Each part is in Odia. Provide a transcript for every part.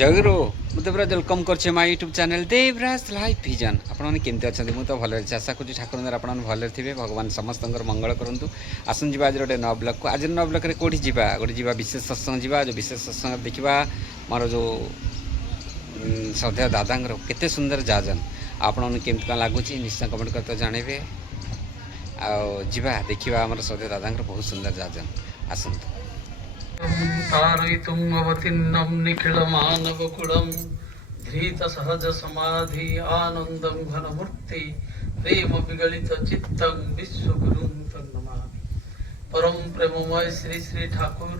जगरू मु देवराज वेलकम कर my YouTube channel Devraj life vision आपने केमती अच्छा मुझे तो भल आशा करूँ ठाकुर द्वारा आप भले थे भगवान समस्त मंगल करूँ आसन जी आज गोटे नव ब्लक को आज नव ब्लक कौटी जा गोटे विशेष सत्संग जा जो विशेष सत्संग देखा मोर जो श्रद्धेय दादा केते सुंदर जाजन आपन केमती क्या लगुच निश्चय कमेंट करते जानवे आ देखा आम श्रद्धेय दादा बहुत सुंदर जाजन आसतु तारयितुं अवतीर्णं निखिलमानवकुलं धृतसहज समाधि आनन्दं घनमूर्ति प्रेम विगलितचित्तं विश्वगुरुं तन्नमामि। परम प्रेममय श्री श्री ठाकुर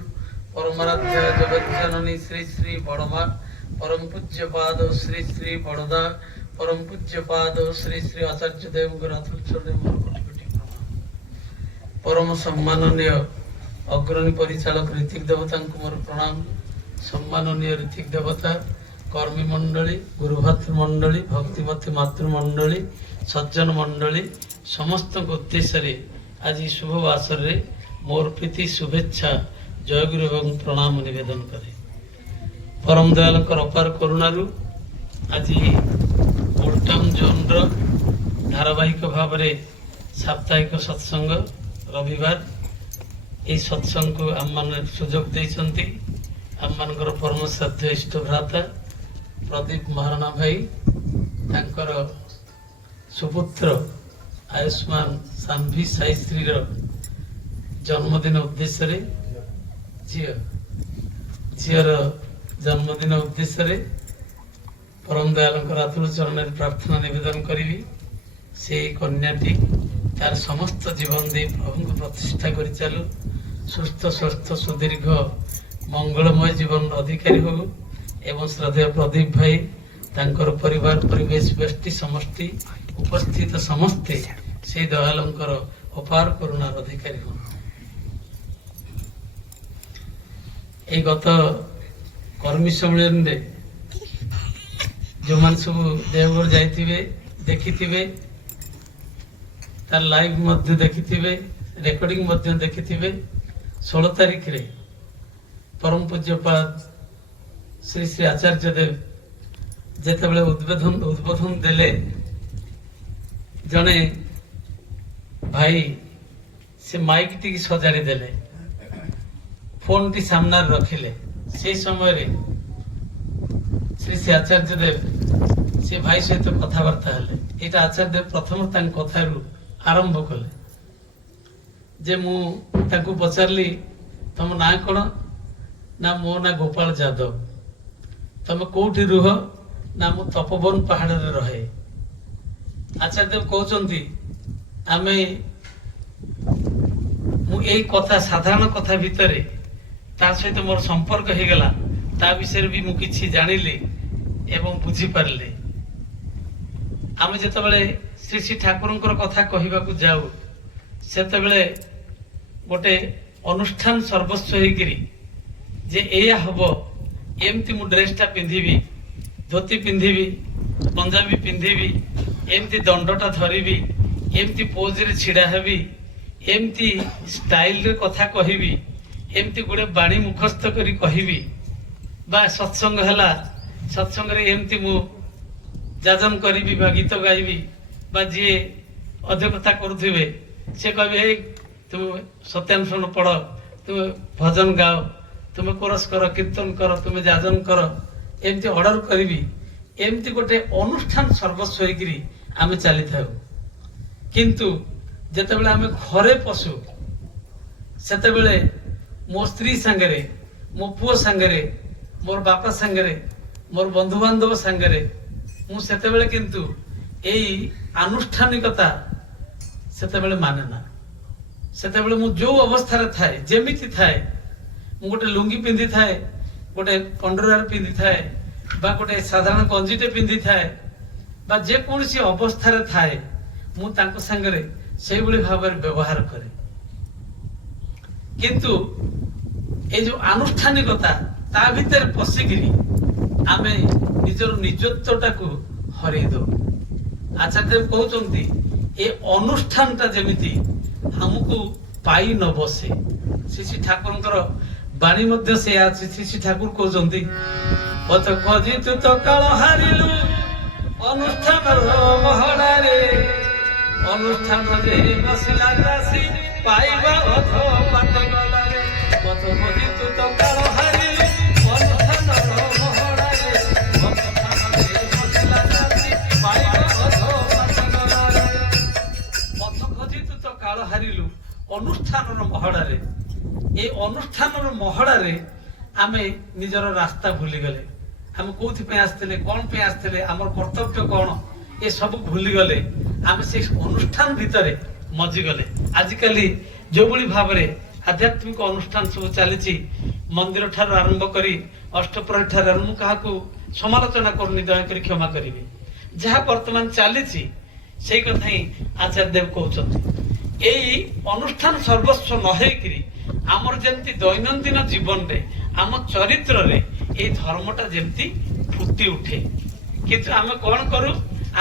परमाराध्य जगज्जननी श्री श्री बड़मा परम पूज्य पाद श्री श्री बड़दा परम पूज्य पाद श्री श्री आचार्य देव परम सम्माननीय अग्रणी परिचालक ऋतिक देवता मोर प्रणाम। सम्माननीय ऋतिक देवता कर्मी मंडली गुरुभातृ मंडली भक्तिमती मातृमंडली सज्जन मंडली समस्त उद्देश्य आज शुभ वासर मोर प्रीति शुभेच्छा जयगुरु एवं प्रणाम निवेदन करे। परम दयाल अपार करुणारू आज ओल्ड टाउन जोन धारावाहिक भाव साप्ताहिक सत्संग रविवार ये सत्संग को आम मान सुजोग देइछंती। आम मानकर परम श्रद्धेय इष्ट भ्राता प्रदीप महाराणा भाई तांकर सुपुत्र आयुष्मान सांभी साई श्री जन्मदिन उद्देश्य झीर जन्मदिन उद्देश्य परम दयाल आतुर चरण प्रार्थना निवेदन करी से कन्याटी तार समस्त जीवन दे प्रभु को प्रतिष्ठा कर चलू सुस्थ स्वस्थ सुदीर्घ मंगलमय जीवन अधिकारी हो एवं श्रद्धेय प्रदीप भाई तांकर परिवार परिवेश व्यष्टि समष्टि उपस्थित समस्ते से दयालंकर अपार करुणार अधिकारी हो। ए गत कर्मी सम्मेलन जो मान सब देवघर जाइथिबे देखिथिबे तार लाइव मध्य देखिथिबे रेकर्डिंग मध्य देखिथिबे 16 तारीख रे परम पूज्यपाद श्री श्री आचार्य देव जेतेबेले उद्बोधन देले जने भाई से माइक टी सजाड़ी देले फोन टी सामने रखिले से समय रे श्री श्री आचार्य देव से भाई सहित कथबार्ता हेले एटा आचार्य देव प्रथम तांक कथारू आरंभ कले जे मु ताकू पचारली तुम ना कौन ना मो ना गोपाल यादव तुम कोठी रुह ना मु तपोवन पहाड़ रे रहे। आचार्य देव कहते आमे मु ए कथा साधारण कथा भितर ता सहित मोर संपर्क हो गला ता विषय भी मु किछि जानिली एवं बुझी पारले। आमे जेतेबेले श्री श्री ठाकुरंकर कथा कहबाकू जाऊ सेतेबेले गोटे अनुष्ठान सर्वस्व होकरी जे एया हबो एमती मु ड्रेसटा पिंधिबी धोती पिंधिबी पंजाबी पिंधिबी एमती दंडटा धरिबी एमती पोज रे छिड़ा हेबी एमती स्टाइल रे कथा कहिबी एमती गोटे बाणी मुखस्थ करी कहिबी बा सत्संग हला सत्संग रे एमती मु जाजन करिबी बा गीत गाइबी बा जे अध्यक्षता करुथिबे से कहबे तुम सत्यानुष्ठान पढ़ तुम भजन गाओ तुम कोरस कर कीर्तन कर तुम जाजन कर एमती ऑर्डर करी एमती गोटे अनुष्ठान सर्वस्व होकरी आमे चली था किंतु जेतेबेले आमे घरे पशु सेतेबेले मो स्त्री सांगरे मो पुओ सांगरे मोर बापा सांगरे मोर बंधु बांधव सांगरे मु सेतेबेले किंतु एई आनुष्ठानिकता सेतेबेले माने ना सेतेबेले मु जो अवस्था रे थाए जेमिति थाए मु गोटे लुंगी पिंधि थाए गोटे कंडरार पिंधि थाए बा गोटे साधारण कंजीटे पिंधि थाए बा जे कोनसी अवस्था रे थाए मु तांको संगरे सेही भली भाବରେ व्यवहार करे किंतु ए जो आनुष्ठानिकता ता भीतर पसिगिरी आमे निजर निजत्वटाकू हरै दो। आचार्य देव कहउचंती ए अनुष्ठानटा जेमिति हमको पाई न बसे श्री श्री ठाकुरंकर बाणी मध्य से श्री श्री ठाकुर कहते ପଛ ଖୋଜି ତୁ ତ କାଳ ହାରିଲୁ ଅନୁଷ୍ଠାନର ମହଡ଼ାରେ ଅନୁଷ୍ଠାନରେ ବସିଲା ଦାସୀ ପାଇବା ଅଧ ବାଟେ ଗଲାରେ ପଛ ଖୋଜି ତୁ ତ କାଳ ହାରିଲୁ ଅନୁଷ୍ଠାନର ମହଡ଼ାରେ ଅନୁଷ୍ଠାନରେ ବସିଲା ଦାସୀ ପାଇବା ଅଧ ବାଟେ ଗଲାରେ ପଛ ଖୋଜି ତୁ ତ କାଳ ହାରିଲୁ ଅନୁଷ୍ଠାନର ମହଡ଼ାରେ এই অনুষ্ঠানର ମହଡ଼ାରେ ଆମେ ନିଜର ରାସ୍ତା ଭୁଲିଗଲେ ଆମେ କୋଉଥିପାଇଁ ଆସିଥିଲେ କଣ ପାଇଁ ଆସିଥିଲେ ଆମର କର୍ତ୍ତବ୍ୟ କଣ ଏ ସବୁ ଭୁଲିଗଲେ ଆମେ ସେ ଅନୁଷ୍ଠାନ ଭିତରେ ମଜିଗଲେ ଆଜିକାଲି ଯୋଉଭଳି ଭାବରେ ଆଧ୍ୟାତ୍ମିକ ଅନୁଷ୍ଠାନ ସବୁ ଚାଲିଛି ମନ୍ଦିର ଠାରୁ ଆରମ୍ଭ କରି ଅଷ୍ଟପ୍ରହରୀ ଠାରୁ ମୁଁ କାହାକୁ ସମାଲୋଚନା କରୁନି ଦୟାକରି କ୍ଷମା କରିବେ ଯାହା ବର୍ତ୍ତମାନ ଚାଲିଛି ସେଇ କଥା ହିଁ ଆଚାର୍ଯ୍ୟ ଦେବ କହୁଛନ୍ତି এই অনুষ্ঠান সর্বস্ব নহইকি আমার যেমতি দৈনন্দিন জীবনে আমার চরিত্রে এই ধর্মটা যেমতি ফুটি উঠে কিন্তু আমি কোন করু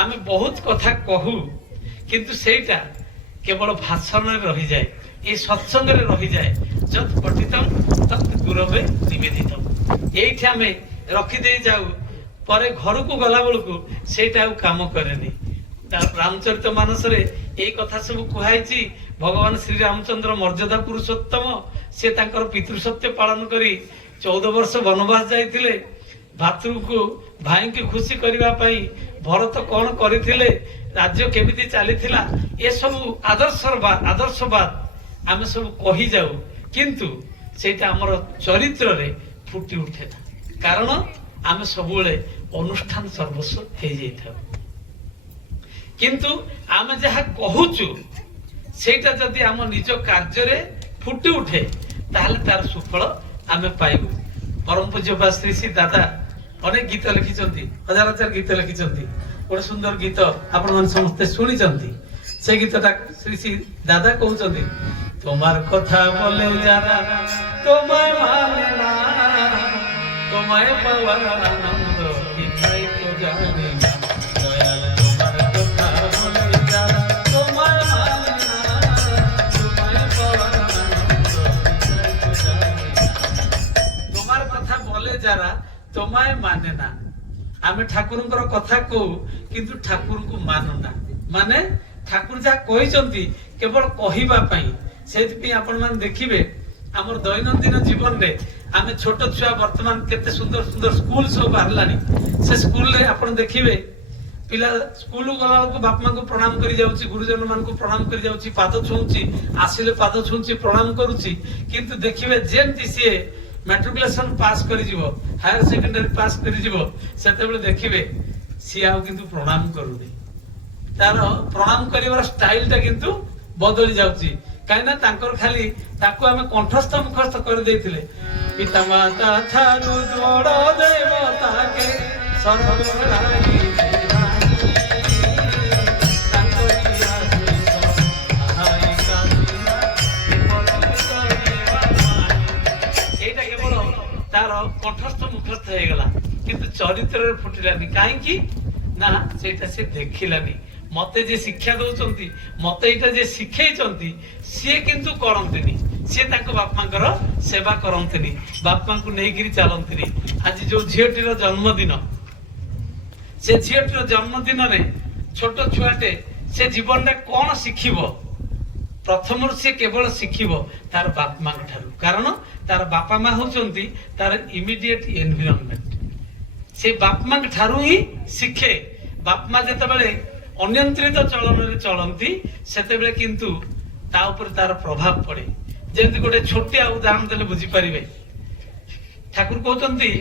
আমি বহুত কথা কহু কিন্তু সেইটা কেবল ভাষণে রহি যায় এই সৎসঙ্গে রহি যায় যত পঠিতম তত গুরবে নিবেদিতম এইটি আমি রখি দেই যাও পরে ঘরকু গলা বেলকু সেইটা আর কাম করেনি রামচরিত মানসরে এই কথা সব কুহাইছি ভগবান শ্রী রামচন্দ্র মর্যাদা পুরুষোত্তম সে তাঙ্কর পিতৃসত্য পালন করি 14 বর্ষ বনবাস যাইতিলে ভাতৃকু ভাইকে খুশি করিবা পাই ভরত কোন করিଥିଲେ রাজ্য কেমিতি চালিଥିଲା এ সব আদর্শবাদ আমি সব কহি যাও কিন্তু সেটা আমার চরিত্রে ফুটি উঠে না কারণ আমি সবুলে অনুষ্ঠান সর্বস্ব হয়ে যাইথাও কিন্তু আমি যাহা কহুচু সেইটা যদি আমার নিজ কার্যরে ফুটি উঠে তাহলে তার সুফল আমি পাইবু পরম পূজ্য বা শ্রী শ্রী দাদা অনেক গীত লিখিছন্তি হাজার হাজার গীত লিখিছন্তি গোটে সুন্দর গীত আপন মানে সমস্তে শুনিছন্তি সেই গীতটা শ্রী শ্রী দাদা কହୁছন্তি তোমার কথা বলে যারা তোমায় মানে না তোমায় পাওয়ার আনন্দ ইচ্ছাই তো জানে না দয়াল তোমার কথা বলে যারা তোমায় মানে না তোমায় পাওয়ার আনন্দ ইচ্ছাই তো জানে না তোমার কথা বলে যারা তোমায় মানে না আমি ঠাকুরଙ୍କର কথা কহু কিন্তু ঠাকুরଙ୍କୁ ମାନୁ না মানে ঠাকুর যা কইছন্তি কেবল কহিবা পাই সেইথিপি আপন মানে দেখিবে আমার দৈনন্দিন জীবনে আমি ছোট ছুয়া বর্তমান কেতে সুন্দর সুন্দর স্কুল সব বাহারলানি সে স্কুলে আপন দেখিবে পিলা স্কুল গলা বেলକୁ বাপ মাଙ୍କୁ প্রণাম করি যাଉଛି গুরুজন ମାନଙ୍କୁ প্রণাম করি যাଉଛି পাদ ছুঁছি আসিলে পাদ ছুঁছি প্রণাম করুছি কিন্তু দেখিবে যেমতি সিଏ ম্যাট্রিকুলেশন পাস করে যাব হায়ার সেকেন্ডারি পাস করে যাব সেতেবেলে দেখিবে সি আউ কিন্তু প্রণাম করুনি তার প্রণাম করিবার স্টাইলটা কিন্তু বদলি যাଉଛି কাই না তাঙ্কর খালি তাকু আমি কণ্ঠস্থ মুখস্থ করে দেইଥିଲେ পিতা মাতা ঠারু বড় দেবতাকে সর্বরাই তার কণ্ঠস্থ মুখস্থ হয়ে গেল কিন্তু চরিত্রের ফুটিলানি কাইকি না সেটা সে দেখিলানি মতে যে শিক্ষা দৌঁচন্তি মতে এটা যে শিখেইচন্তি সে কিন্তু করন্তিনি সে তাঙ্ক বাপাঙ্কর সেবা করন্তিনি বাপাঙ্কু নেইকিরি চালন্তিনি আজি যে ঝিওটির জন্মদিন সে ঝিওটির জন্মদিନରେ ছোট ছুয়াটে সে জীবনটা কোন শিখিব প্রথমରୁ সে কেবল শিখিব তার বাপ মা ঠারু কারণ তার বাপা মা হচ্ছন্তি তার ইমিডিয়েট এনভায়রনমেন্ট সে বাপ মা ঠারু হি শিখে বাপ মা যেতবেলে অনিয়ন্ত্রিত চলନରେ চলନ୍ତି সেতবেলে কিন্তু তা উপরে তার প্রভাব পড়ে যেমতি গোটে ছোটিয়া উদাহরণ দেলে বুঝি পারিবে ঠাকুর কହୁଛନ୍ତି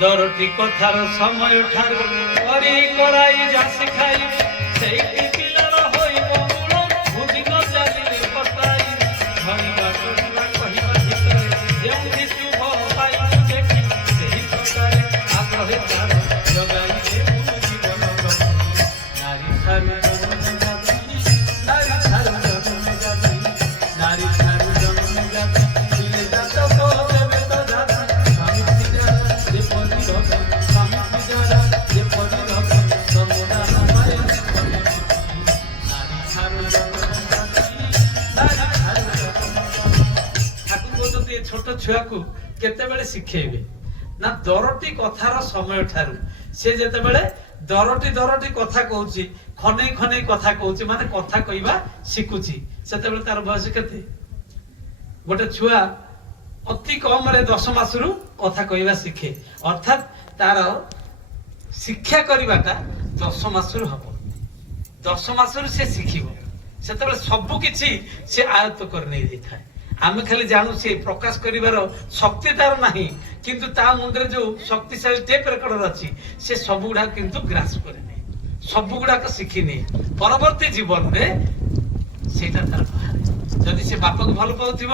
দরটি কথার সময় ঠারু করি করাই যা শিখাই সেই পিলার হইব মূল বুঝি ন জানিলে কটাই ধরিবা করিবা কহিবা ভিতরে যেমনি শুভ পাই দেখি সেই প্রকারে আগ্রহে তার জগাই দেব জীবন নারী ঠারু জন্মে যাবি নারী ঠারু জন্মে যাবি নারী ঠারু জন্মে যাবি দিলে যাত দেবে তো দাদা স্বামী যারা যে পরিরক স্বামী যারা যে পরিরক সমুদা আমায় নারী ঠারু জন্মে যাবি নারী ঠারু জন্মে যাবি ঠাকুর কହୁଛନ୍ତି ଏ ଛୋଟ ଛୁଆକୁ କେତେବେଳେ ଶିଖେଇବେ ନା ଦରଟି କଥାର ସମୟ ଠାରୁ ସେ ଯେତେବେଳେ ଦରଟି କଥା କହୁଛି, ଖନେଇ ଖନେଇ କଥା କହୁଛି, ମାନେ କଥା କହିବା ଶିଖୁଛି, ସେତେବେଳେ ତାର ବୟସ କେତେ? ଗୋଟେ ଛୁଆ ଅତି କମରେ 10 ମାସରୁ କଥା କହିବା ଶିଖେ, ଅର୍ଥାତ୍ ତାର ଶିକ୍ଷା କରିବାଟା 10 ମାସରୁ ହବ। 10 ମାସରୁ ସେ ଶିଖିବ, ସେତେବେଳେ ସବୁ କିଛି ସେ ଆୟତ୍ତ କରି ନେଇ ଯାଇଥାଏ। ଆମେ ଖାଲି ଜାଣୁ ସେ ପ୍ରକାଶ କରିବାର ଶକ୍ତି ତାର ନାହିଁ, କିନ୍ତୁ ତା ମୁଣ୍ଡରେ ଯୋଉ ଶକ୍ତିଶାଳୀ ଟେପ୍ ରେକର୍ଡର ଅଛି ସେ ସବୁଗୁଡାକ କିନ୍ତୁ ଗ୍ରାସ କରିନିଏ, ସବୁଗୁଡାକ ଶିଖିନିଏ। ପରବର୍ତ୍ତୀ ଜୀବନରେ ସେଇଟା ତାର ବାହାରେ। ଯଦି ସେ ବାପାକୁ ଭଲ ପାଉଥିବ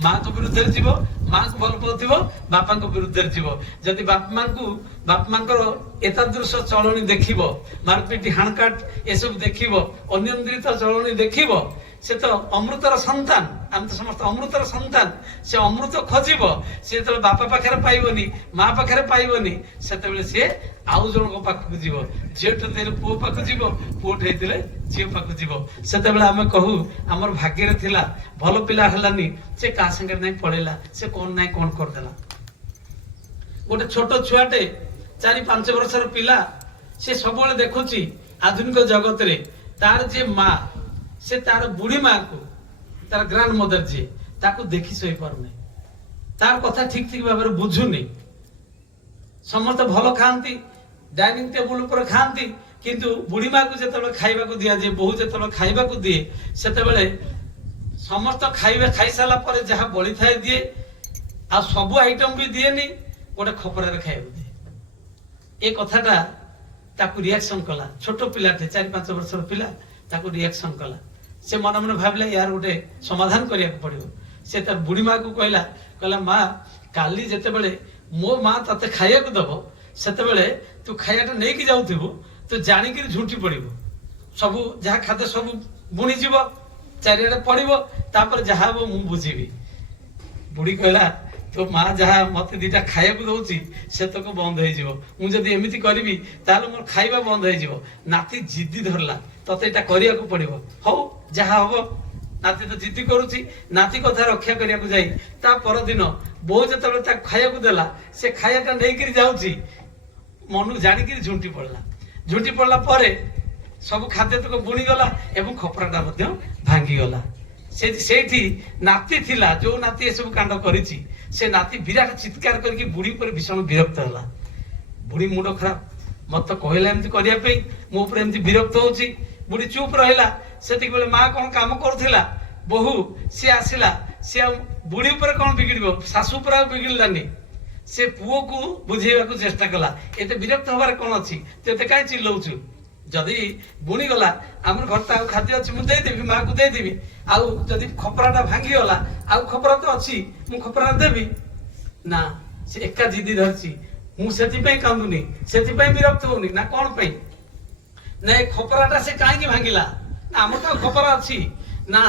ମାଙ୍କ ବିରୁଦ୍ଧରେ ଯିବ, ମାଙ୍କୁ ଭଲ ପାଉଥିବ ବାପାଙ୍କ ବିରୁଦ୍ଧରେ ଯିବ। ଯଦି ବାପା ମାଙ୍କର ଏତାଦୃଶ ଚଳଣି ଦେଖିବ, ମାରପିଟ ହାଣକାଟ ଏସବୁ ଦେଖିବ, ଅନିୟନ୍ତ୍ରିତ ଚଳଣି ଦେଖିବ, ସେ ତ ଅମୃତର ସନ୍ତାନ, ଆମେ ତ ସମସ୍ତେ ଅମୃତର ସନ୍ତାନ। ସେ ଅମୃତ ଖୋଜିବ, ସେ ଯେତେବେଳେ ବାପା ପାଖରେ ପାଇବନି, ମା ପାଖରେ ପାଇବନି, ସେତେବେଳେ ସେ ଆଉ ଜଣଙ୍କ ପାଖକୁ ଯିବ। ଝିଅଟେ ହେଇଥିଲେ ପୁଅ ପାଖକୁ ଯିବ, ପୁଅଟେ ହେଇଥିଲେ ଝିଅ ପାଖକୁ ଯିବ। ସେତେବେଳେ ଆମେ କହୁ ଆମର ଭାଗ୍ୟରେ ଥିଲା, ଭଲ ପିଲା ହେଲାନି, ସେ କାହା ସାଙ୍ଗରେ ନାଇଁ ପଳେଇଲା, ସେ କଣ ନାଇଁ କଣ କରିଦେଲା। ଗୋଟେ ଛୋଟ ଛୁଆଟେ 4-5 ବର୍ଷର ପିଲା, ସେ ସବୁବେଳେ ଦେଖୁଛି ଆଧୁନିକ ଜଗତରେ ତାର ଯେ ମା, ସେ ତାର ବୁଢୀ ମାକୁ, ତାର ଗ୍ରାଣ୍ଡ ମଦର ଯିଏ, ତାକୁ ଦେଖି ଶୋଇପାରୁନି, ତାର କଥା ଠିକ ଭାବରେ ବୁଝୁନି। ସମସ୍ତେ ଭଲ ଖାଆନ୍ତି, ଡାଇନିଂ ଟେବୁଲ ଉପରେ ଖାଆନ୍ତି, କିନ୍ତୁ ବୁଢୀ ମାକୁ ଯେତେବେଳେ ଖାଇବାକୁ ଦିଆଯାଏ, ବୋହୂ ଯେତେବେଳେ ଖାଇବାକୁ ଦିଏ, ସେତେବେଳେ ସମସ୍ତ ଖାଇସାରିଲା ପରେ ଯାହା ବଳିଥାଏ ଦିଏ, ଆଉ ସବୁ ଆଇଟମ ବି ଦିଏନି, ଗୋଟେ ଖପରାରେ ଖାଇବାକୁ ଦିଏ। ଏ କଥାଟା ତାକୁ ରିଆକ୍ସନ କଲା। ଛୋଟ ପିଲାଟେ, 4-5 ବର୍ଷର ପିଲା, ତାକୁ ରିଆକ୍ସନ କଲା। ସେ ମନେ ମନେ ଭାବିଲା ୟାର ଗୋଟେ ସମାଧାନ କରିବାକୁ ପଡିବ। ସେ ତାର ବୁଢୀ ମାକୁ କହିଲା ମା, କାଲି ଯେତେବେଳେ ମୋ ମା ତତେ ଖାଇବାକୁ ଦବ, ସେତେବେଳେ ତୁ ଖାଇବାଟା ନେଇକି ଯାଉଥିବୁ, ତୁ ଜାଣିକିରି ଝୁଣ୍ଟି ପଡିବୁ, ସବୁ ଯାହା ଖାଦ୍ୟ ସବୁ ବୁଣିଯିବ, ଚାରିଆଡେ ପଡିବ, ତାପରେ ଯାହା ହବ ମୁଁ ବୁଝିବି। ବୁଢୀ କହିଲା ତୋ ମା ଯାହା ମତେ 2ଟା ଖାଇବାକୁ ଦଉଛି ସେତକ ବନ୍ଦ ହେଇଯିବ, ମୁଁ ଯଦି ଏମିତି କରିବି ତାହେଲେ ମୋର ଖାଇବା ବନ୍ଦ ହେଇଯିବ। ନାତି ଜିଦ୍ଦି ଧରିଲା, ତତେ ଏଇଟା କରିବାକୁ ପଡିବ, ହଉ ଯାହା ହବ। ନାତି ତ ଜିଦ୍ଦି କରୁଛି, ନାତି କଥା ରକ୍ଷା କରିବାକୁ ଯାଇ ତା ପରଦିନ ବୋଉ ଯେତେବେଳେ ତାକୁ ଖାଇବାକୁ ଦେଲା, ସେ ଖାଇବାଟା ନେଇକିରି ଯାଉଛି, ମନକୁ ଜାଣିକିରି ଝୁଣ୍ଟି ପଡିଲା ପରେ ସବୁ ଖାଦ୍ୟ ତକ ବୁଣିଗଲା ଏବଂ ଖପରାଟା ମଧ୍ୟ ଭାଙ୍ଗିଗଲା। ସେଇଠି ନାତି ଥିଲା, ଯୋଉ ନାତି ଏସବୁ କାଣ୍ଡ କରିଛି, ସେ ନାତି ବିରାଟ ଚିତ୍କାର କରିକି ବୁଢୀ ଉପରେ ଭୀଷଣ ବିରକ୍ତ ହେଲା। ବୁଢୀ ମୁଣ୍ଡ ଖରାପ, ମତେ କହିଲା ଏମିତି କରିବା ପାଇଁ, ମୋ ଉପରେ ଏମିତି ବିରକ୍ତ ହଉଛି। ବୁଢୀ ଚୁପ ରହିଲା। ସେତିକି ବେଳେ ମା କଣ କାମ କରୁଥିଲା, ବୋହୂ ସିଏ ଆସିଲା, ସିଏ ଆଉ ବୁଢୀ ଉପରେ କଣ ବିଗିଡିବ, ଶାଶୁ ଉପରେ ଆଉ ବିଗିଡିଲାନି। ସେ ପୁଅକୁ ବୁଝେଇବାକୁ ଚେଷ୍ଟା କଲା, ଏତେ ବିରକ୍ତ ହବାର କଣ ଅଛି, ତୁ ଏତେ କାହିଁ ଚିଲ୍ଲଉଛୁ, ଯଦି ବୁଣିଗଲା ଆମର ଘରଟା ଆଉ ଖାଦ୍ୟ ଅଛି ମୁଁ ଦେଇଦେବି, ମାକୁ ଦେଇଦେବି, ଆଉ ଯଦି ଖପରାଟା ଭାଙ୍ଗିଗଲା ଆଉ ଖପରା ତ ଅଛି, ମୁଁ ଖପରା ଦେବି ନା। ସେ ଏକା ଜିଦି ଧରିଛି, ମୁଁ ସେଥିପାଇଁ କାନ୍ଦୁନି, ସେଥିପାଇଁ ବିରକ୍ତ ହଉନି ନା, କଣ ପାଇଁ ନା ଏ ଖପରାଟା ସେ କାହିଁକି ଭାଙ୍ଗିଲା, ନା ଆମର ତ ଖପରା ଅଛି ନା,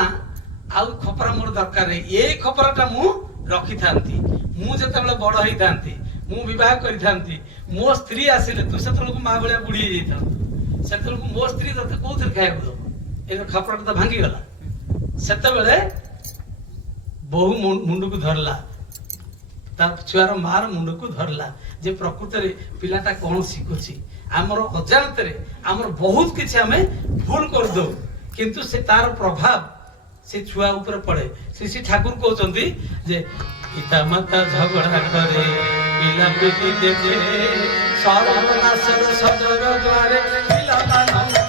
ଆଉ ଖପରା ମୋର ଦରକାର ନାହିଁ, ଏଇ ଖପରାଟା ମୁଁ ରଖିଥାନ୍ତି, ମୁଁ ଯେତେବେଳେ ବଡ ହେଇଥାନ୍ତି, ମୁଁ ବିବାହ କରିଥାନ୍ତି, ମୋ ସ୍ତ୍ରୀ ଆସିଲେ, ତୁ ସେତେବେଳକୁ ମା ଭଳିଆ ବୁଢୀ ହେଇଯାଇଥାନ୍ତୁ, ସେତେବେଳକୁ ମୋ ସ୍ତ୍ରୀ ତତେ କୋଉଥିରେ ଖାଇବାକୁ ଦବ, ଏ ଖପରାଟା ତ ଭାଙ୍ଗିଗଲା। ସେତେବେଳେ ବୋହୂ ମୁଣ୍ଡକୁ ଧରିଲା, ତା ଛୁଆର ମାର ମୁଣ୍ଡକୁ ଧରିଲା ଯେ ପ୍ରକୃତରେ ପିଲାଟା କଣ ଶିଖୁଛି। ଆମର ଅଜାଣତରେ ଆମର ବହୁତ କିଛି ଆମେ ଭୁଲ କରିଦଉ, କିନ୍ତୁ ସେ ତାର ପ୍ରଭାବ ସେ ଛୁଆ ଉପରେ ପଡେ। ଶ୍ରୀ ଠାକୁର କହୁଛନ୍ତି ଯେ ପିତା ମାତା ଝଗଡା କରେ, ପିଲା ପିଟି ଦେଖେ, ସର୍ବନାଶର ସଜର ଦ୍ୱାରେ ପିଲାମାନଙ୍କୁ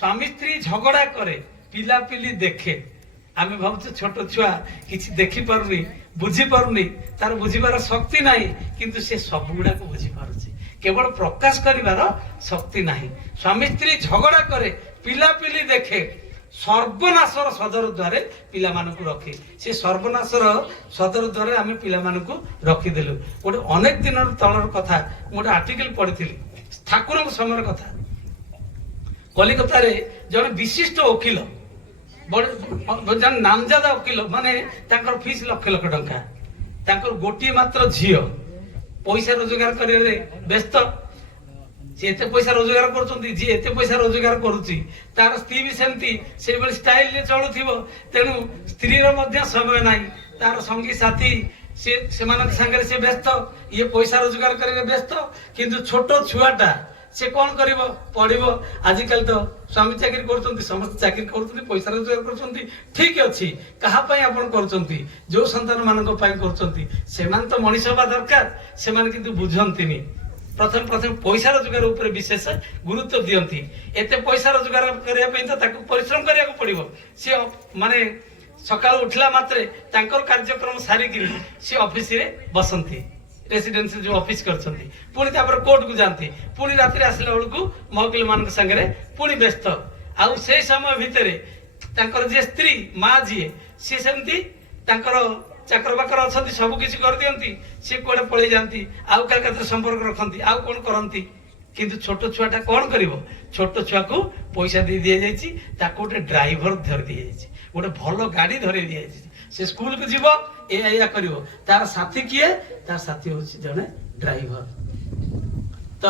ସ୍ୱାମୀ ସ୍ତ୍ରୀ ଝଗଡା କରେ, ପିଲାପିଲି ଦେଖେ। ଆମେ ଭାବୁଛୁ ଛୋଟ ଛୁଆ କିଛି ଦେଖିପାରୁନି, ବୁଝିପାରୁନି, ତାର ବୁଝିବାର ଶକ୍ତି ନାହିଁ, କିନ୍ତୁ ସେ ସବୁ ଗୁଡାକୁ ବୁଝିପାରୁଛି, କେବଳ ପ୍ରକାଶ କରିବାର ଶକ୍ତି ନାହିଁ। ସ୍ୱାମୀ ସ୍ତ୍ରୀ ଝଗଡା କରେ, ପିଲାପିଲି ଦେଖେ, ସର୍ବନାଶର ସଦର ଦ୍ୱାରେ ପିଲାମାନଙ୍କୁ ରଖି ସେ ସର୍ବନାଶର ସଦର ଦ୍ୱାରେ ଆମେ ପିଲାମାନଙ୍କୁ ରଖିଦେଲୁ। ଗୋଟେ ଅନେକ ଦିନର ତଳର କଥା, ମୁଁ ଗୋଟେ ଆର୍ଟିକଲ ପଢିଥିଲି ଠାକୁରଙ୍କ ସମୟର କଥା। କଲିକତାରେ ଜଣେ ବିଶିଷ୍ଟ ଓକିଲ, ଜଣେ ନାମଜାଦା ଓକିଲ, ମାନେ ତାଙ୍କର ଫିସ୍ ଲକ୍ଷ ଲକ୍ଷ ଟଙ୍କା, ତାଙ୍କର ଗୋଟିଏ ମାତ୍ର ଝିଅ, ପଇସା ରୋଜଗାର କରିବାରେ ବ୍ୟସ୍ତ। ସେ ଏତେ ପଇସା ରୋଜଗାର କରୁଛନ୍ତି, ଯିଏ ଏତେ ପଇସା ରୋଜଗାର କରୁଛି ତାର ସ୍ତ୍ରୀ ବି ସେମିତି ସେଇଭଳି ଷ୍ଟାଇଲରେ ଚଳୁଥିବ, ତେଣୁ ସ୍ତ୍ରୀର ମଧ୍ୟ ସମୟ ନାହିଁ, ତାର ସଙ୍ଗୀ ସାଥୀ ସେମାନଙ୍କ ସାଙ୍ଗରେ ସେ ବ୍ୟସ୍ତ, ଇଏ ପଇସା ରୋଜଗାର କରିବାରେ ବ୍ୟସ୍ତ। କିନ୍ତୁ ଛୋଟ ଛୁଆଟା ସେ କଣ କରିବ? ପଢିବ। ଆଜିକାଲି ତ ସ୍ୱାମୀ ଚାକିରି କରୁଛନ୍ତି, ସମସ୍ତେ ଚାକିରି କରୁଛନ୍ତି, ପଇସା ରୋଜଗାର କରୁଛନ୍ତି, ଠିକ ଅଛି। କାହା ପାଇଁ ଆପଣ କରୁଛନ୍ତି? ଯୋଉ ସନ୍ତାନ ମାନଙ୍କ ପାଇଁ କରୁଛନ୍ତି, ସେମାନେ ତ ମଣିଷ ହେବା ଦରକାର, ସେମାନେ କିନ୍ତୁ ବୁଝନ୍ତିନି। ପ୍ରଥମେ ପଇସା ରୋଜଗାର ଉପରେ ବିଶେଷ ଗୁରୁତ୍ୱ ଦିଅନ୍ତି। ଏତେ ପଇସା ରୋଜଗାର କରିବା ପାଇଁ ତ ତାକୁ ପରିଶ୍ରମ କରିବାକୁ ପଡିବ। ସେ ମାନେ ସକାଳୁ ଉଠିଲା ମାତ୍ରେ ତାଙ୍କର କାର୍ଯ୍ୟକ୍ରମ ସାରିକିରି ସେ ଅଫିସରେ ବସନ୍ତି, ରେସିଡେନ୍ସି ଯୋଉ ଅଫିସ କରିଛନ୍ତି, ପୁଣି ତାପରେ କୋର୍ଟକୁ ଯାଆନ୍ତି, ପୁଣି ରାତିରେ ଆସିଲା ବେଳକୁ ମହକିଲ ମାନଙ୍କ ସାଙ୍ଗରେ ପୁଣି ବ୍ୟସ୍ତ। ଆଉ ସେଇ ସମୟ ଭିତରେ ତାଙ୍କର ଯିଏ ସ୍ତ୍ରୀ ମା ଯିଏ, ସିଏ ସେମିତି ତାଙ୍କର ଚାକର ବାକର ଅଛନ୍ତି, ସବୁ କିଛି କରିଦିଅନ୍ତି, ସିଏ କୁଆଡେ ପଳେଇ ଯାଆନ୍ତି, ଆଉ କାହା କାହା ସମ୍ପର୍କ ରଖନ୍ତି, ଆଉ କଣ କରନ୍ତି। କିନ୍ତୁ ଛୋଟ ଛୁଆଟା କଣ କରିବ? ଛୋଟ ଛୁଆକୁ ପଇସା ଦେଇ ଦିଆଯାଇଛି, ତାକୁ ଗୋଟେ ଡ୍ରାଇଭର ଧରି ଦିଆଯାଇଛି, ଗୋଟେ ଭଲ ଗାଡି ଧରି ଦିଆଯାଇଛି, ସେ ସ୍କୁଲକୁ ଯିବ, ଏଇଆ କରିବ। ତାର ସାଥୀ କିଏ? ତାର ସାଥୀ ହଉଛି ଜଣେ ଡ୍ରାଇଭର। ତ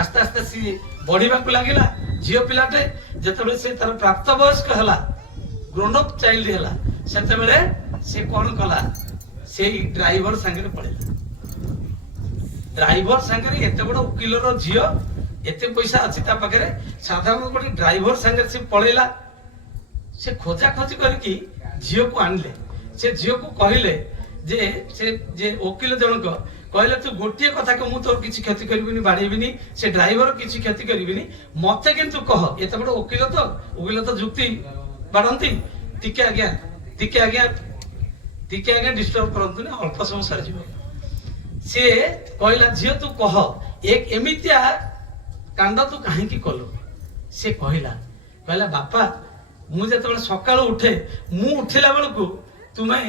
ଆସ୍ତେ ଆସ୍ତେ ସିଏ ବଢିବାକୁ ଲାଗିଲା। ଝିଅ ପିଲାଟେ ଯେତେବେଳେ ସେ ତାର ପ୍ରାପ୍ତ ବୟସ୍କ ହେଲା, ଗ୍ରୋନ୍ ଅପ୍ ଚାଇଲ୍ଡ ହେଲା, ସେତେବେଳେ ସେ କଣ କଲା? ସେଇ ଡ୍ରାଇଭର ସାଙ୍ଗରେ ପଳେଇଲା। ଡ୍ରାଇଭର ସାଙ୍ଗରେ, ଏତେ ବଡ ଓକିଲର ଝିଅ, ଏତେ ପଇସା ଅଛି ତା ପାଖରେ, ସାଧାରଣ ଗୋଟେ ଡ୍ରାଇଭର ସାଙ୍ଗରେ ସେ ପଳେଇଲା। ସେ ଖୋଜାଖୋଜି କରିକି ଝିଅକୁ ଆଣିଲେ। ସେ ଝିଅକୁ କହିଲେ ଯେ ଓକିଲ ଜଣକ କହିଲେ, ତୁ ଗୋଟିଏ କଥା କହ, ମୁଁ ତୋର କିଛି କ୍ଷତି କରିବିନି, ବାଡେଇବିନି, ସେ ଡ୍ରାଇଭର କିଛି କ୍ଷତି କରିବିନି, ମତେ କିନ୍ତୁ କହ। ଏତେ ବଡ ଓକିଲ ତ ଯୁକ୍ତି ବାଢନ୍ତି। ଟିକେ ଆଜ୍ଞା ଡିଷ୍ଟର୍ବ କରନ୍ତୁନି, ଅଳ୍ପ ସମୟ ସରିଯିବ। ସିଏ କହିଲା, ଝିଅ ତୁ କହ, ଏମିତିଆ କାଣ୍ଡ ତୁ କାହିଁକି କଲୁ? ସେ କହିଲା ବାପା, ମୁଁ ଯେତେବେଳେ ସକାଳୁ ଉଠେ, ମୁଁ ଉଠିଲା ବେଳକୁ ତୁମେ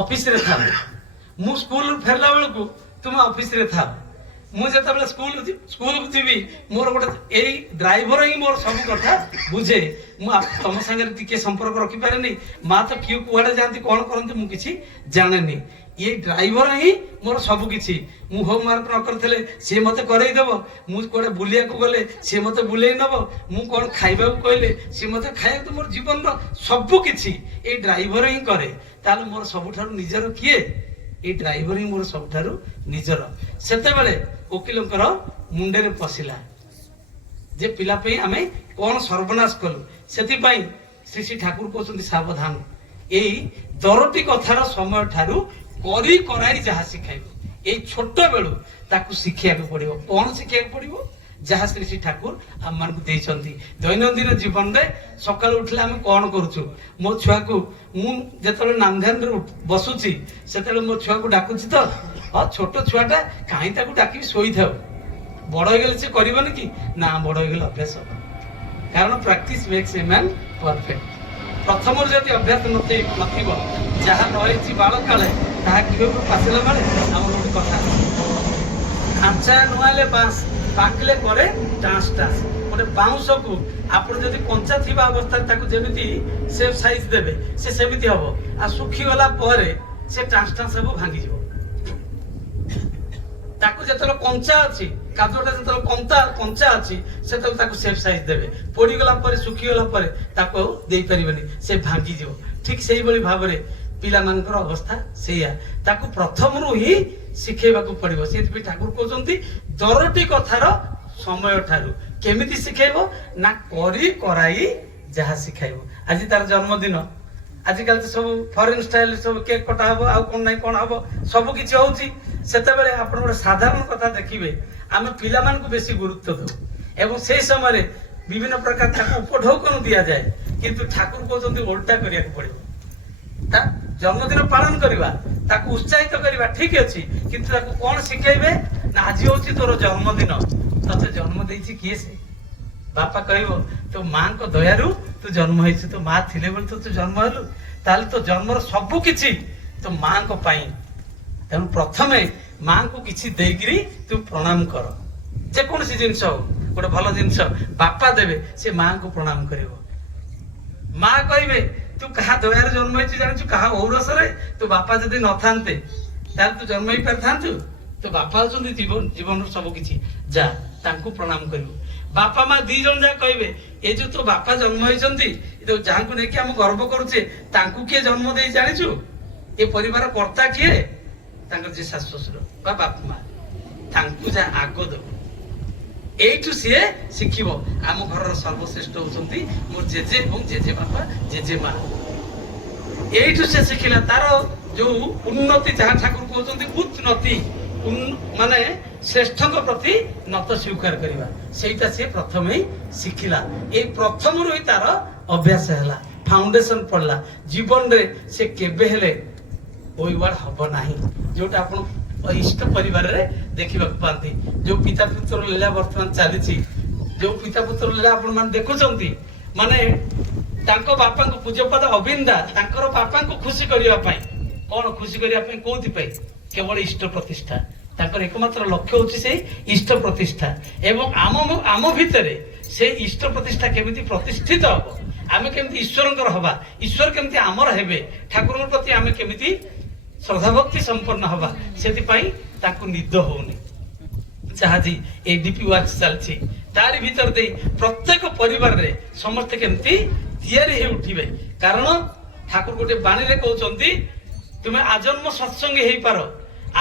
ଅଫିସରେ ଥାଅ, ମୁଁ ସ୍କୁଲରୁ ଫେରିଲା ବେଳକୁ ତୁମେ ଅଫିସରେ ଥାଅ, ମୁଁ ଯେତେବେଳେ ସ୍କୁଲକୁ ଯିବି, ମୋର ଗୋଟେ ଏଇ ଡ୍ରାଇଭର ହିଁ ମୋର ସବୁ କଥା ବୁଝେ। ମୁଁ ତମ ସାଙ୍ଗରେ ଟିକେ ସମ୍ପର୍କ ରଖିପାରେନି, ମା ତ କିଏ କୁଆଡେ ଯାଆନ୍ତି, କଣ କରନ୍ତି, ମୁଁ କିଛି ଜାଣେନି। ଏଇ ଡ୍ରାଇଭର ହିଁ ମୋର ସବୁ କିଛି। ମୁଁ ହୋମୱାର୍କ ନ କରିଥିଲେ ସିଏ ମତେ କରେଇଦବ, ମୁଁ କୁଆଡେ ବୁଲିବାକୁ ଗଲେ ସିଏ ମତେ ବୁଲେଇ ନବ, ମୁଁ କଣ ଖାଇବାକୁ କହିଲେ ସିଏ ମତେ ଖାଇବାକୁ, ମୋର ଜୀବନର ସବୁ କିଛି ଏଇ ଡ୍ରାଇଭର ହିଁ କରେ। ତାହେଲେ ମୋର ସବୁଠାରୁ ନିଜର କିଏ? ଏଇ ଡ୍ରାଇଭର ହିଁ ମୋର ସବୁଠାରୁ ନିଜର। ସେତେବେଳେ ଓକିଲଙ୍କର ମୁଣ୍ଡରେ ପଶିଲା ଯେ ପିଲା ପାଇଁ ଆମେ କଣ ସର୍ବନାଶ କଲୁ। ସେଥିପାଇଁ ଶ୍ରୀ ଶ୍ରୀ ଠାକୁର କହୁଛନ୍ତି, ସାବଧାନ, ଏଇ 10ଟି କଥାର ସମୟ ଠାରୁ କରି କରାଇ ଯାହା ଶିଖାଇବ। ଏଇ ଛୋଟ ବେଳୁ ତାକୁ ଶିଖିବାକୁ ପଡିବ। କଣ ଶିଖିବାକୁ ପଡିବ? ଯାହା ଶ୍ରୀ ଶ୍ରୀ ଠାକୁର ଆମମାନଙ୍କୁ ଦେଇଛନ୍ତି। ଦୈନନ୍ଦିନ ଜୀବନରେ ସକାଳୁ ଉଠିଲେ ଆମେ କଣ କରୁଛୁ? ମୋ ଛୁଆକୁ ମୁଁ ଯେତେବେଳେ ନାମଧ୍ୟାନରେ ବସୁଛି, ସେତେବେଳେ ମୋ ଛୁଆକୁ ଡାକୁଛି ତ, ଛୋଟ ଛୁଆଟା କାହିଁ ତାକୁ ଡାକିବି, ଶୋଇଥାଉ, ବଡ ହେଇଗଲେ ସେ କରିବନି କି? ନା, ବଡ ହେଇଗଲେ ଅଭ୍ୟାସ ହବ। କାରଣ ପ୍ରାକ୍ଟିସ ମେକ୍ସ ଏ ମ୍ୟାନ ପରଫେକ୍ଟ। ପ୍ରଥମରୁ ଯଦି ଅଭ୍ୟାସ ନଥିବ, ଯାହା ନ ହେଇଛି ବାଳ କାଳେ ତାହା କିଏ ପାଚିଲା ବେଳେ। ଆମର ଗୋଟେ କଥା, ଖାଞ୍ଚା ନୁଆଲେ ବାଁଶ, ପାକିଲେ ପରେ ଟାଁସ ଟାଁସ। ଗୋଟେ ବାଉଁଶକୁ ଆପଣ ଯଦି କଞ୍ଚା ଥିବା ଅବସ୍ଥାରେ ତାକୁ ଯେମିତି ସେପ୍ ସାଇଜ ଦେବେ, ସେ ସେମିତି ହବ, ଆଉ ଶୁଖିଗଲା ପରେ ସେ ଟାଁସ ଟାଁସ ହବ, ଭାଙ୍ଗିଯିବ। ତାକୁ ଯେତେବେଳେ କଞ୍ଚା ଅଛି, କାଦୁଅଟା ଯେତେବେଳେ କଞ୍ଚା ଅଛି, ସେତେବେଳେ ତାକୁ ସେପ୍ ସାଇଜ ଦେବେ। ପୋଡିଗଲା ପରେ, ଶୁଖିଗଲା ପରେ ତାକୁ ଆଉ ଦେଇପାରିବେନି, ସେ ଭାଙ୍ଗିଯିବ। ଠିକ ସେଇଭଳି ଭାବରେ ପିଲାମାନଙ୍କର ଅବସ୍ଥା ସେଇଆ। ତାକୁ ପ୍ରଥମରୁ ହିଁ ଶିଖେଇବାକୁ ପଡିବ। ସେଥିପାଇଁ ଠାକୁର କହୁଛନ୍ତି 10ଟି କଥାର ସମୟ ଠାରୁ। କେମିତି ଶିଖେଇବ? ନା କରି କରାଇ ଯାହା ଶିଖାଇବ। ଆଜି ତାର ଜନ୍ମଦିନ, ଆଜିକାଲି ତ ସବୁ ଫରେନ୍ ଷ୍ଟାଇଲ ସବୁ କେକ୍ କଟା ହବ, ଆଉ କଣ ନାହିଁ କଣ ହବ, ସବୁ କିଛି ହଉଛି। ସେତେବେଳେ ଆପଣ ଗୋଟେ ସାଧାରଣ କଥା ଦେଖିବେ, ଆମେ ପିଲାମାନଙ୍କୁ ବେଶୀ ଗୁରୁତ୍ୱ ଦଉ ଏବଂ ସେଇ ସମୟରେ ବିଭିନ୍ନ ପ୍ରକାର ତାକୁ ଉପଢୌକନ ଦିଆଯାଏ। କିନ୍ତୁ ଠାକୁର କହୁଛନ୍ତି ଓଲଟା କରିବାକୁ ପଡିବ। ତା ଜନ୍ମଦିନ ପାଳନ କରିବା, ତାକୁ ଉତ୍ସାହିତ କରିବା, ଠିକ ଅଛି, କିନ୍ତୁ ତାକୁ କଣ ଶିଖେଇବେ? ନା ଆଜି ହଉଛି ତୋର ଜନ୍ମଦିନ, ତତେ ଜନ୍ମ ଦେଇଛି କିଏ? ସେ ବାପା କହିବ ତୋ ମାଙ୍କ ଦୟାରୁ ତୁ ଜନ୍ମ ହେଇଛୁ, ତୋ ମା ଥିଲେ ବୋଲି ତୁ ଜନ୍ମ ହେଲୁ, ତାହେଲେ ତୋ ଜନ୍ମର ସବୁ କିଛି ତୋ ମାଙ୍କ ପାଇଁ। ତେଣୁ ପ୍ରଥମେ ମାଙ୍କୁ କିଛି ଦେଇକିରି ତୁ ପ୍ରଣାମ କର। ଯେକୌଣସି ଜିନିଷ ହଉ, ଗୋଟେ ଭଲ ଜିନିଷ ବାପା ଦେବେ, ସେ ମାଙ୍କୁ ପ୍ରଣାମ କରିବ। ମା କହିବେ ତୁ କାହା ଦୟାରେ ଜନ୍ମ ହେଇଛୁ ଜାଣିଛୁ, କାହା ଔରସରେ, ତୋ ବାପା ଯଦି ନଥାନ୍ତେ ତାହେଲେ ତୁ ଜନ୍ମ ହେଇ ପାରିଥାନ୍ତୁ। ତୋ ବାପା ହଉଛନ୍ତି ଜୀବନର ସବୁ କିଛି, ଯା ତାଙ୍କୁ ପ୍ରଣାମ କରିବୁ। ବାପା ମା ଦି ଜଣ ଯାକ କହିବେ ଏ ଯୋଉ ତୋ ବାପା ଜନ୍ମ ହେଇଛନ୍ତି, ଯାହାଙ୍କୁ ନେଇକି ଆମେ ଗର୍ବ କରୁଛେ, ତାଙ୍କୁ କିଏ ଜନ୍ମ ଦେଇ ଜାଣିଛୁ? ଏ ପରିବାର କର୍ତ୍ତା କିଏ? ତାଙ୍କର ଯିଏ ଶାଶୁ ଶ୍ୱଶୁର ବା ବାପା ମା, ତାଙ୍କୁ ଯା ଆଗ ଦେବୁ। এইଠୁ ସିଏ ଶିଖିବ ଆମ ଘରର ସର୍ବଶ୍ରେଷ୍ଠ ହଉଛନ୍ତି ମୋ ଜେଜେ ଏବଂ ଜେଜେ ବାପା ଜେଜେ ମା। এইଠୁ ସେ ଶିଖିଲା ତାର ଯୋଉ ଉନ୍ନତି, ଯାହା ଠାକୁର କହୁଛନ୍ତି ଉନ୍ନତି, ମାନେ ଶ୍ରେଷ୍ଠଙ୍କ ପ୍ରତି ନତ ସ୍ୱୀକାର କରିବା, ସେଇଟା ସିଏ ପ୍ରଥମେ ହିଁ ଶିଖିଲା। ଏଇ ପ୍ରଥମରୁ ହିଁ ତାର ଅଭ୍ୟାସ ହେଲା, ଫାଉଣ୍ଡେସନ ପଡିଲା। ଜୀବନରେ ସେ କେବେ ହେଲେ ୱେୱାର୍ଡ ହବ ନାହିଁ, ଯୋଉଟା ଆପଣ ଇଷ୍ଟ ପରିବାରରେ ଦେଖିବାକୁ ପାଆନ୍ତି। ଯୋଉ ପିତା ପୁତ୍ର ଲୀଳା ବର୍ତ୍ତମାନ ଚାଲିଛି, ଯୋଉ ପିତା ପୁତ୍ର ଲୀଳା ଆପଣ ମାନେ ଦେଖୁଛନ୍ତି, ମାନେ ତାଙ୍କ ବାପାଙ୍କୁ ପୂଜ୍ୟପାଦ ଅବିନ୍ଦା ତାଙ୍କର ବାପାଙ୍କୁ ଖୁସି କରିବା ପାଇଁ, କଣ ଖୁସି କରିବା ପାଇଁ, କୋଉଥିପାଇଁ? କେବଳ ଇଷ୍ଟ ପ୍ରତିଷ୍ଠା। ତାଙ୍କର ଏକମାତ୍ର ଲକ୍ଷ୍ୟ ହଉଛି ସେଇ ଇଷ୍ଟ ପ୍ରତିଷ୍ଠା। ଏବଂ ଆମ ଭିତରେ ସେଇ ଇଷ୍ଟ ପ୍ରତିଷ୍ଠା କେମିତି ପ୍ରତିଷ୍ଠିତ ହବ, ଆମେ କେମିତି ଈଶ୍ୱରଙ୍କର ହବା, ଈଶ୍ୱର କେମିତି ଆମର ହେବେ, ଠାକୁରଙ୍କ ପ୍ରତି ଆମେ କେମିତି ଶ୍ରଦ୍ଧା ଭକ୍ତି ସମ୍ପନ୍ନ ହବା, ସେଥିପାଇଁ ତାଙ୍କୁ ନିଦ ହଉନି। ଯାହା এই ডিপি ওয়ার্ক ଚାଲିଛି, ତାରି ଭିତରେ ଦେଇ ପ୍ରତ୍ୟେକ ପରିବାରରେ ସମସ୍ତେ କେମିତି ତିଆରି ହେଇ ଉଠିବେ। କାରଣ ଠାକୁର ଗୋଟେ ବାଣୀରେ କହୁଛନ୍ତି, ତୁମେ ଆଜନ୍ମ ସତ୍ସଙ୍ଗୀ ହେଇପାର,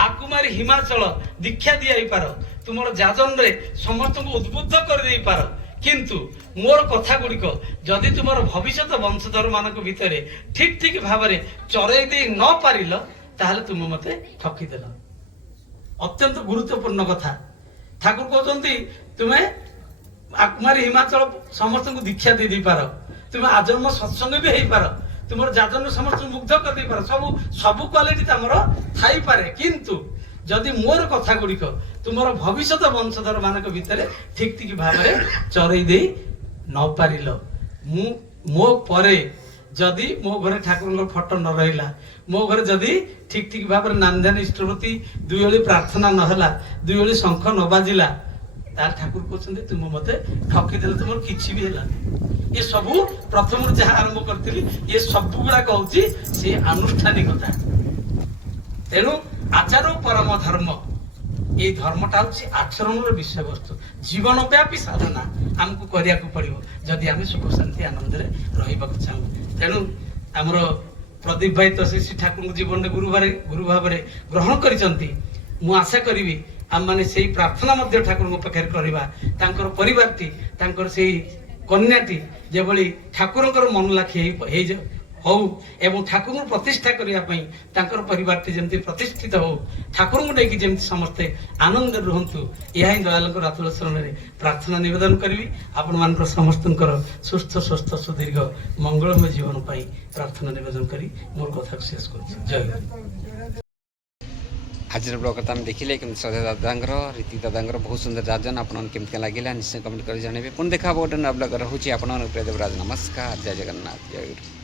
ଆକୁମାରୀ ହିମାଚଳ ଦୀକ୍ଷା ଦିଆ ହେଇପାର, ତୁମର ଯାଜନରେ ସମସ୍ତଙ୍କୁ ଉଦ୍ବୁଦ୍ଧ କରିଦେଇପାର, କିନ୍ତୁ ମୋର କଥା ଗୁଡ଼ିକ ଯଦି ତୁମର ଭବିଷ୍ୟତ ବଂଶଧର ମାନଙ୍କ ଭିତରେ ଠିକ ଠିକ ଭାବରେ ଚରେଇ ଦେଇ ନ ପାରିଲ, ତାହେଲେ ତୁମେ ମତେ ଠକିଦେଲ। ଅତ୍ୟନ୍ତ ଗୁରୁତ୍ୱପୂର୍ଣ୍ଣ କଥା। ଠାକୁର କହୁଛନ୍ତି ତୁମେ ଆକୁମାରୀ ହିମାଚଳ ସମସ୍ତଙ୍କୁ ଦୀକ୍ଷା ଦେଇପାର, ତୁମେ ଆଜନ୍ମ ସତ୍ସଙ୍ଗ ବି ହେଇପାର, ତୁମର ଯାଜନ ସମସ୍ତଙ୍କୁ ମୁଗ୍ଧ କରିଦେଇପାର, ସବୁ କ୍ୱାଲିଟି ତମର ଥାଇପାରେ, କିନ୍ତୁ ଯଦି ମୋର କଥା ଗୁଡ଼ିକ ତୁମର ଭବିଷ୍ୟତ ବଂଶଧର ମାନଙ୍କ ଭିତରେ ଠିକ ଠିକ ଭାବରେ ଚରେଇ ଦେଇ ନ ପାରିଲ, ମୋ ପରେ ଯଦି ମୋ ଘରେ ଠାକୁରଙ୍କ ଫଟୋ ନ ରହିଲା, ମୋ ଘରେ ଯଦି ଠିକ ଠିକ ଭାବରେ ନାନ୍ଧାନ ଇଷ୍ଟପ୍ରତି ଦୁଇ ଓଳି ପ୍ରାର୍ଥନା ନହେଲା, ଦୁଇ ଓଳି ଶଙ୍ଖ ନ ବାଜିଲା, ତାହେଲେ ଠାକୁର କହୁଛନ୍ତି ତୁମେ ମତେ ଠକିଦେଲେ, ତୁମର କିଛି ବି ହେଲାନି। ଏ ସବୁ ପ୍ରଥମରୁ ଯାହା ଆରମ୍ଭ କରିଥିଲି, ଏ ସବୁ ଗୁଡାକ ହଉଛି ସେ ଆନୁଷ୍ଠାନିକତା। ତେଣୁ ଆଚାର ପରମ ଧର୍ମ, এই ধর্মটা হচ্ছে আচরণের বিষয়বস্তু। জীবনব্যাপী সাধনা ଆମକୁ କରିବାକୁ ପଡିବ ଯଦି ଆମେ ସୁଖ ଶାନ୍ତି ଆନନ୍ଦରେ ରହିବାକୁ ଚାହୁଁ। ତେଣୁ ଆମର ପ୍ରଦୀପ ଭାଇ ତ ଶ୍ରୀ ଠାକୁରଙ୍କ ଜୀବନରେ ଗୁରୁ ଭାବରେ ଗ୍ରହଣ କରିଛନ୍ତି। ମୁଁ ଆଶା କରିବି ଆମମାନେ ସେଇ ପ୍ରାର୍ଥନା ମଧ୍ୟ ଠାକୁରଙ୍କ ପାଖରେ କରିବା, ତାଙ୍କର ପରିବାରଟି, ତାଙ୍କର ସେଇ କନ୍ୟାଟି ଯେଭଳି ଠାକୁରଙ୍କର ମନ ଲାଖି ହଉ ଏବଂ ଠାକୁରଙ୍କୁ ପ୍ରତିଷ୍ଠା କରିବା ପାଇଁ ତାଙ୍କର ପରିବାରଟି ଯେମିତି ପ୍ରତିଷ୍ଠିତ ହଉ, ଠାକୁରଙ୍କୁ ନେଇକି ଯେମିତି ସମସ୍ତେ ଆନନ୍ଦରେ ରୁହନ୍ତୁ, ଏହା ହିଁ ଦୟାଳଙ୍କ ରାତୁଳ ଶରଣରେ ପ୍ରାର୍ଥନା ନିବେଦନ କରିବି। ଆପଣମାନଙ୍କର ସମସ୍ତଙ୍କର ସୁସ୍ଥ ସ୍ୱସ୍ଥ ସୁଦୀର୍ଘ ମଙ୍ଗଳମୟ ଜୀବନ ପାଇଁ ପ୍ରାର୍ଥନା ନିବେଦନ କରି ମୋର କଥାକୁ ଶେଷ କରୁଛି। ଜୟ ଗୁରୁ। ଆଜିର ବ୍ଲଗ୍ ତ ଆମେ ଦେଖିଲେ କେମିତି ଶ୍ରଦ୍ଧା ଦାଦାଙ୍କର, ରୀତି ଦାଦାଙ୍କର ବହୁତ ସୁନ୍ଦର ଯାଜନ ଆପଣଙ୍କୁ କେମିତି ଲାଗିଲା ନିଶ୍ଚୟ କମେଣ୍ଟ କରି ଜଣାଇବେ। ପୁଣି ଦେଖା ହେବ ଗୋଟେ ନୂଆ ବ୍ଲଗ୍ ରହୁଛି ଆପଣଙ୍କର ପ୍ରିୟ ଦେବରାଜ। ନମସ୍କାର, ଜୟ ଜଗନ୍ନାଥ, ଜୟ ଗୁରୁ।